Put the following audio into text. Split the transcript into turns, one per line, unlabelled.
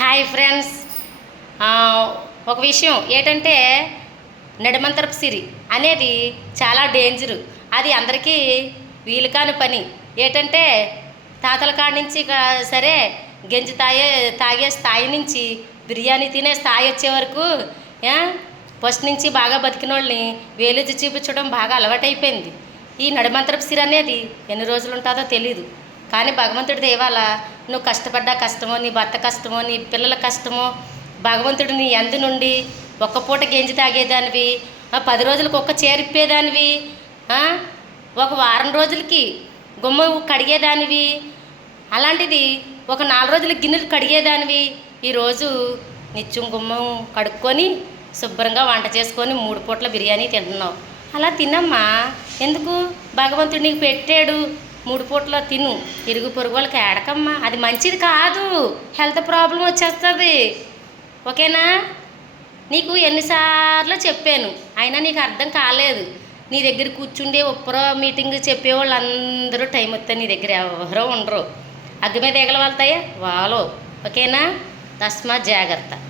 Hi friends. ఒక విషయం ఏంటంటే నడిమంతరపు సిరి అనేది చాలా డేంజరు. అది అందరికీ వీలు కాని పని. ఏంటంటే తాతల కాడి నుంచి సరే గెంజి తాగే తాగే స్థాయి నుంచి బిర్యానీ తినే స్థాయి వచ్చే వరకు ఫస్ట్ నుంచి బాగా బతికిన వాళ్ళని వేలెత్తి చూపించడం బాగా అలవాటైపోయింది. ఈ నడిమంతరపు సిరి అనేది ఎన్ని రోజులు ఉంటుందో తెలియదు కానీ భగవంతుడి దేవాల నువ్వు కష్టపడ్డా కష్టమో నీ భర్త కష్టమో నీ పిల్లల కష్టమో భగవంతుడు నీ ఎందు నుండి ఒక్క పూట గెంజి తాగేదానివి ఆ, పది రోజులకు ఒక్క చేరిప్పేదానివి ఒక వారం రోజులకి గుమ్మ కడిగేదానివి అలాంటిది ఒక నాలుగు రోజులకి గిన్నెలు కడిగేదానివి ఈరోజు నిత్యం గుమ్మం కడుక్కొని శుభ్రంగా వంట చేసుకొని మూడు పూట్ల బిర్యానీ తింటున్నావు. అలా తినమ్మా. ఎందుకు? భగవంతుడు నీకు పెట్టాడు. మూడు పూట్ల తిను. ఇరుగు పొరుగు వాళ్ళకి ఏడకమ్మా. అది మంచిది కాదు. హెల్త్ ప్రాబ్లం వచ్చేస్తుంది. ఓకేనా? నీకు ఎన్నిసార్లు చెప్పాను. అయినా నీకు అర్థం కాలేదు. నీ దగ్గర కూర్చుండే ఉప్పరో మీటింగ్ చెప్పేవాళ్ళు అందరూ టైం వస్తే నీ దగ్గర ఎవరో ఉండరు. అగ్గి మీద ఎగలవాళ్తాయా వాలో. ఓకేనా? తస్మా జాగ్రత్త.